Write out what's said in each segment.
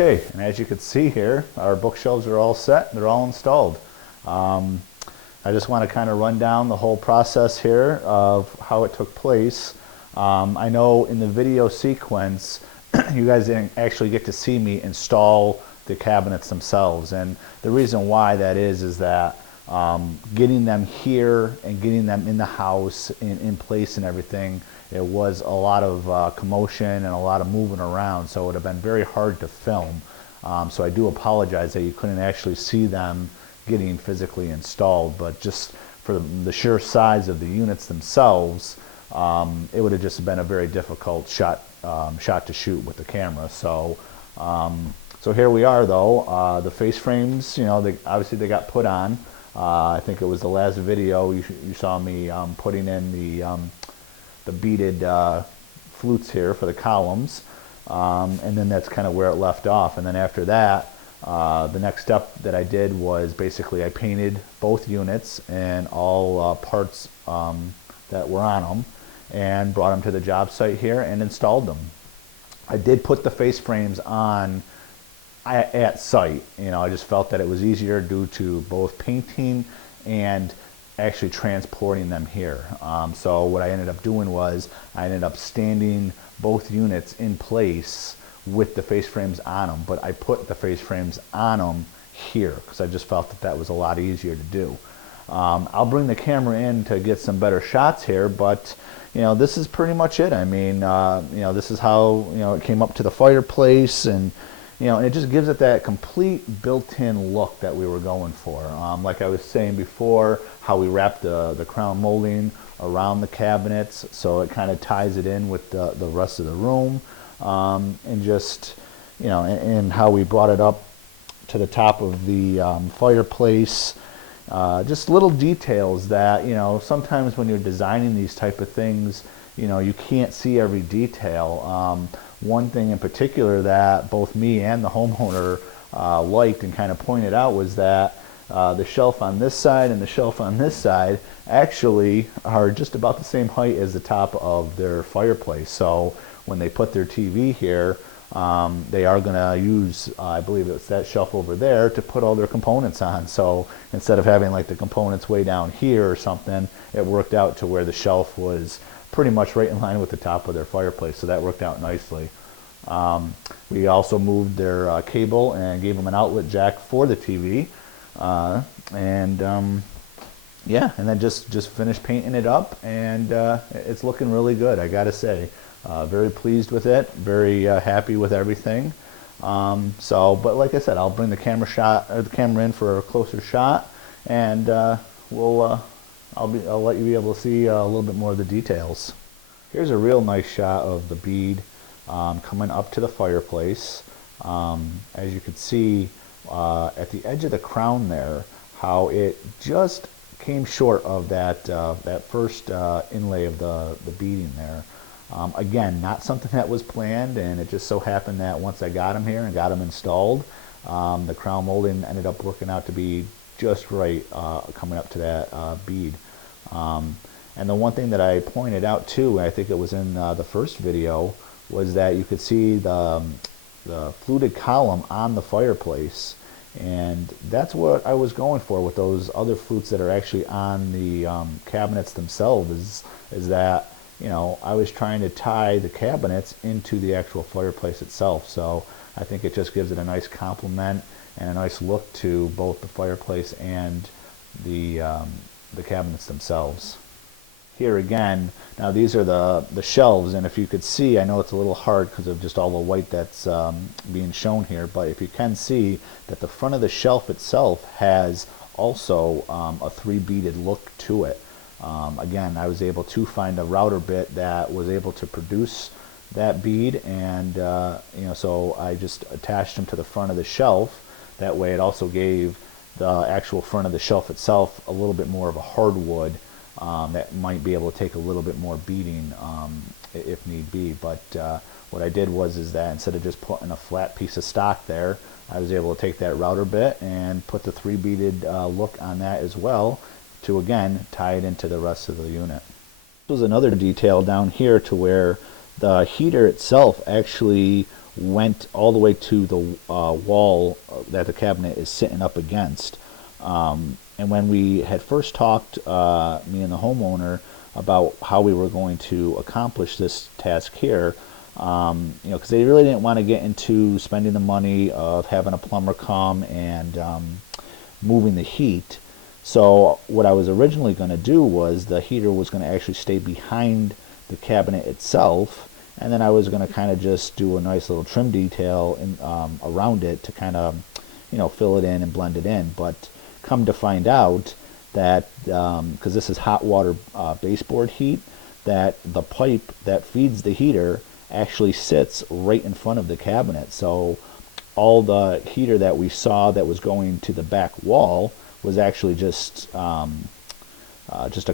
Okay, and as you can see here, our bookshelves are all set. They're all installed. I just want to kind of run down the whole process here of how it took place. I know in the video sequence, you guys didn't actually get to see me install the cabinets themselves, and the reason why that is that getting them here and getting them in the house in place and everything, it was a lot of commotion and a lot of moving around, so it would have been very hard to film. So I do apologize that you couldn't actually see them getting physically installed, but just for the sheer size of the units themselves, it would have just been a very difficult shot to shoot with the camera. So so here we are though. The face frames, you know, obviously they got put on. I think it was the last video you saw me putting in the beaded flutes here for the columns, and then that's kind of where it left off. And then after that, the next step that I did was basically I painted both units and all parts that were on them, and brought them to the job site here and installed them. I did put the face frames on at site. You know, I just felt that it was easier due to both painting and actually transporting them here. So what I ended up doing was I ended up standing both units in place with the face frames on them, but I put the face frames on them here because I just felt that that was a lot easier to do. I'll bring the camera in to get some better shots here, but you know, this is pretty much it. I mean, you know, this is how, you know, it came up to the fireplace, and you know, and it just gives it that complete built-in look that we were going for. Like I was saying before, how we wrapped the crown molding around the cabinets, so it kind of ties it in with the rest of the room, and just, you know, and how we brought it up to the top of the fireplace. Just little details that, you know, sometimes when you're designing these type of things, you know, you can't see every detail. One thing in particular that both me and the homeowner liked and kind of pointed out was that the shelf on this side and the shelf on this side actually are just about the same height as the top of their fireplace. So when they put their TV here, they are going to use, I believe it's that shelf over there, to put all their components on. So instead of having like the components way down here or something, it worked out to where the shelf was pretty much right in line with the top of their fireplace, so that worked out nicely. We also moved their cable and gave them an outlet jack for the TV, yeah, and then just finished painting it up, and it's looking really good, I gotta say. Very pleased with it, very happy with everything. But like I said, I'll bring the camera in for a closer shot, and I'll let you be able to see a little bit more of the details. Here's a real nice shot of the bead coming up to the fireplace. As you can see at the edge of the crown there, how it just came short of that first inlay of the beading there. Again, not something that was planned, and it just so happened that once I got them here and got them installed, the crown molding ended up working out to be just right, coming up to that bead. And the one thing that I pointed out too, I think it was in the first video, was that you could see the fluted column on the fireplace, and that's what I was going for with those other flutes that are actually on the cabinets themselves, is that, you know, I was trying to tie the cabinets into the actual fireplace itself. So I think it just gives it a nice complement and a nice look to both the fireplace and the cabinets themselves. Here again, now these are the shelves, and if you could see, I know it's a little hard because of just all the white that's being shown here, but if you can see that the front of the shelf itself has also a 3 beaded look to it. Again, I was able to find a router bit that was able to produce that bead, and you know, so I just attached them to the front of the shelf. That way it also gave the actual front of the shelf itself a little bit more of a hardwood that might be able to take a little bit more beating if need be. But what I did is that instead of just putting a flat piece of stock there, I was able to take that router bit and put the 3 beaded look on that as well, to again tie it into the rest of the unit. This was another detail down here to where the heater itself actually went all the way to the wall that the cabinet is sitting up against. And when we had first talked, me and the homeowner, about how we were going to accomplish this task here, because they really didn't want to get into spending the money of having a plumber come and moving the heat. So what I was originally going to do was the heater was going to actually stay behind the cabinet itself, and then I was going to kind of just do a nice little trim detail around it to kind of, fill it in and blend it in. But come to find out that, because this is hot water baseboard heat, that the pipe that feeds the heater actually sits right in front of the cabinet. So all the heater that we saw that was going to the back wall was actually just a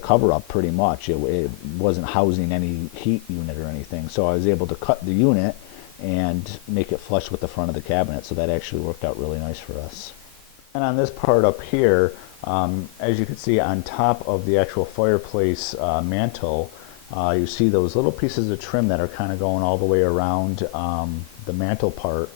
cover-up pretty much. It wasn't housing any heat unit or anything. So I was able to cut the unit and make it flush with the front of the cabinet. So that actually worked out really nice for us. And on this part up here, as you can see on top of the actual fireplace mantle, you see those little pieces of trim that are kind of going all the way around the mantle part.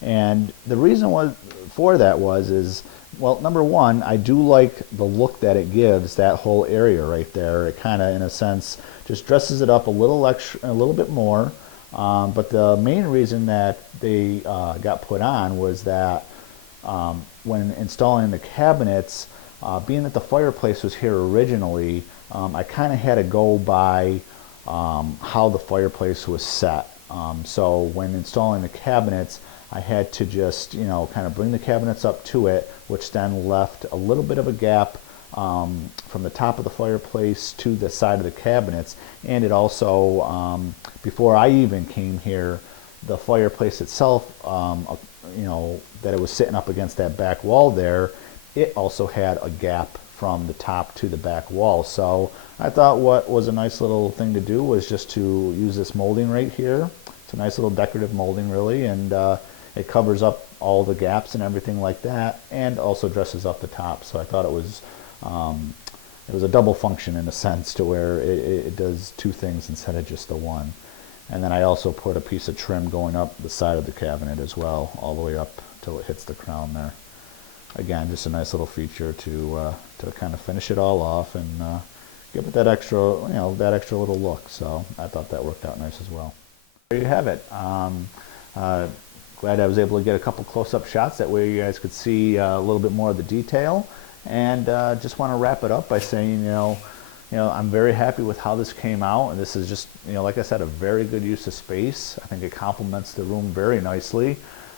And the reason for that is, well, number one, I do like the look that it gives, that whole area right there. It kind of, in a sense, just dresses it up a little bit more. But the main reason that they got put on was that when installing the cabinets, being that the fireplace was here originally, I kind of had to go by how the fireplace was set. So when installing the cabinets, I had to just, kind of bring the cabinets up to it, which then left a little bit of a gap from the top of the fireplace to the side of the cabinets. And it also, before I even came here, the fireplace itself, that it was sitting up against that back wall there, it also had a gap from the top to the back wall. So I thought what was a nice little thing to do was just to use this molding right here. It's a nice little decorative molding, really, and it covers up all the gaps and everything like that, and also dresses up the top. So I thought it was a double function in a sense, to where it does two things instead of just the one. And then I also put a piece of trim going up the side of the cabinet as well, all the way up till it hits the crown there. Again, just a nice little feature to kind of finish it all off and give it that extra, little look. So I thought that worked out nice as well. There you have it. Glad I was able to get a couple close-up shots. That way you guys could see a little bit more of the detail. And just want to wrap it up by saying, I'm very happy with how this came out. And this is just, like I said, a very good use of space. I think it complements the room very nicely.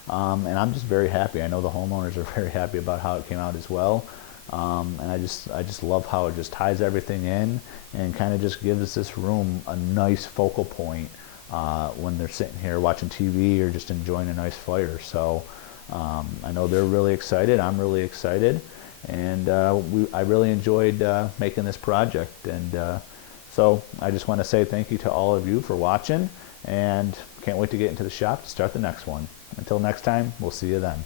And I'm just very happy. I know the homeowners are very happy about how it came out as well. And I just love how it just ties everything in and kind of just gives this room a nice focal point when they're sitting here watching TV or just enjoying a nice fire. So I know they're really excited. I'm really excited. And I really enjoyed making this project. And so I just want to say thank you to all of you for watching, and can't wait to get into the shop to start the next one. Until next time, we'll see you then.